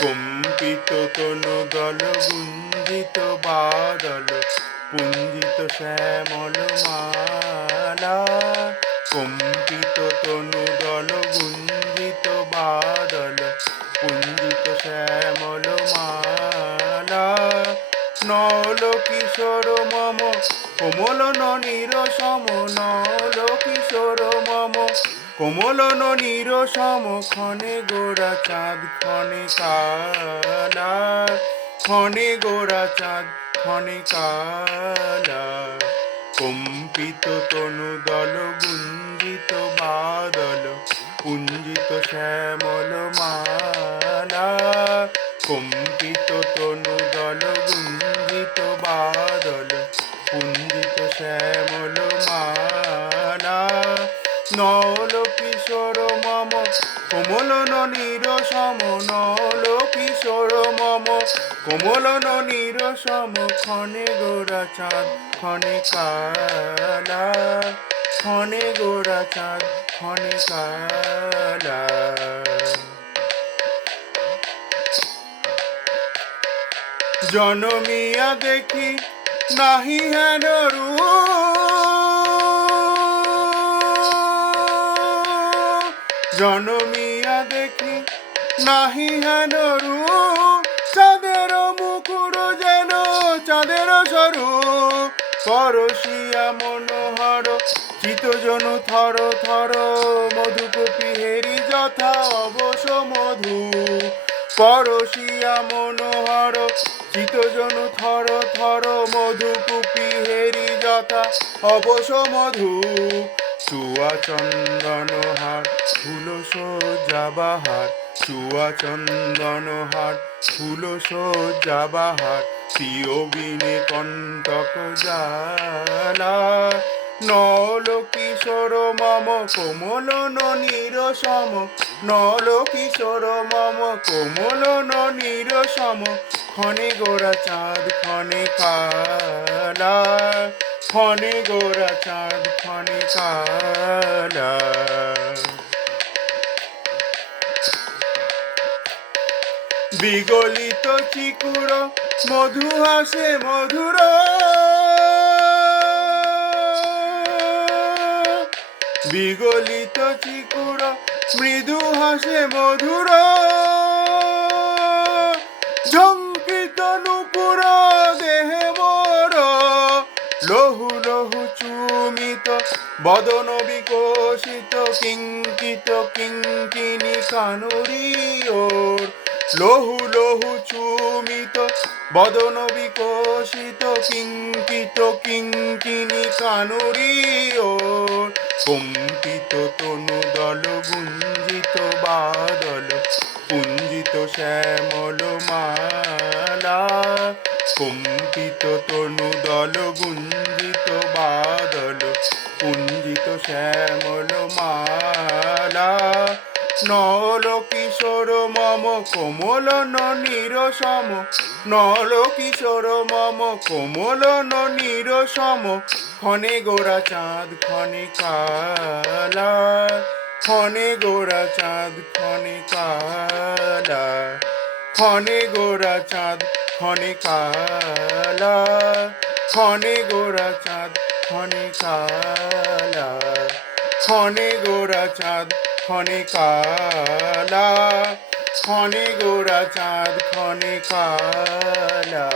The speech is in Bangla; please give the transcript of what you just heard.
কম্পিত তনু দল গুঞ্জিত বাদল পুঞ্জিত শ্যামল মালা। কম্পিত তনু দল গুঞ্জিত বাদল পুঞ্জিত শ্যামল মালা। নল কিশোর মম কোমল ননীর সম, নল কিশোর মম কোমল ননীর সম। ক্ষণে গোরা চাঁদ ক্ষণে কালা, ক্ষণে গোরা চাঁদ ক্ষণে কালা। কম্পিত তনু দল গুঞ্জিত বাদল পুঞ্জিত শ্যামল মালা। কম্পিত তনু দল গুঞ্জিত বাদল পুঞ্জিত শ্যামল মালা। নল কিশোর মম কোমল ননীর সম, নল কিশোর মম কোমল ননীর সম। ক্ষণে গোরা চাঁদ ক্ষণে কালা, ক্ষণে গোরা চাঁদ ক্ষণে কালা। জনমিয়া দেখি নাহি হেন রূপ, জনমিয়া দেখি নাহি হেন রূপ। চাঁদের মুকুর যেন চাঁদের স্বরূপ, পরশিয়া মনোহর চিতজন থর থর। মধুকপি হেরি যথা অবশ মধু, পরশিয়া মনোহর চিতজন থর থর। মধুকূপি হেরি যথা অবশ মধু। চুয়া চন্দন হার ফুল সজ্জা বাহার, চুয়া চন্দন হার ফুল সজ্জা বাহার। প্রিয় বিনে কণ্টক জ্বালা। নল কিশোর মম কোমল ননীর সম, নল কিশোর মম কোমল ননীর সম। ক্ষণে গোরা চাঁদ ক্ষণে কালা, ক্ষণে গোরা চাঁদ ক্ষণে কালা। বিগলিত চিকুর মধু হাসে মধুর, বিগলিত চিকুর মৃদু হাসে মধুর। ঝঙ্কিত নূপুর দেহে মোর, লহু লহু চুমিত বদন বিকশিত। কিঙ্কিত কিঙ্কিনি কানরি ওর, লহু লহু চুমিত বদন বিকশিত। কিঙ্কিত কিঙ্কিনি কানরি ওর। কম্পিত তনু দল গুঞ্জিত বাদল পুঞ্জিত শ্যামল মালা। কম্পিত তনু দল গুঞ্জিত বাদল পুঞ্জিত শ্যামল মালা। নল কিশোর মম কোমল ননীর সম, নল কিশোর মম কোমল ননীর সম। ক্ষণে গোরা চাঁদ ক্ষণে কালা, ক্ষণে গোরা চাঁদ ক্ষণে কালা। ক্ষণে গোরা চাঁদ ক্ষণে কালা, ক্ষণে গোরা চাঁদ ক্ষণে কালা। ক্ষণে গোরা চাঁদ ক্ষণে কালা, ক্ষণে গোরা চাঁদ ক্ষণে কালা।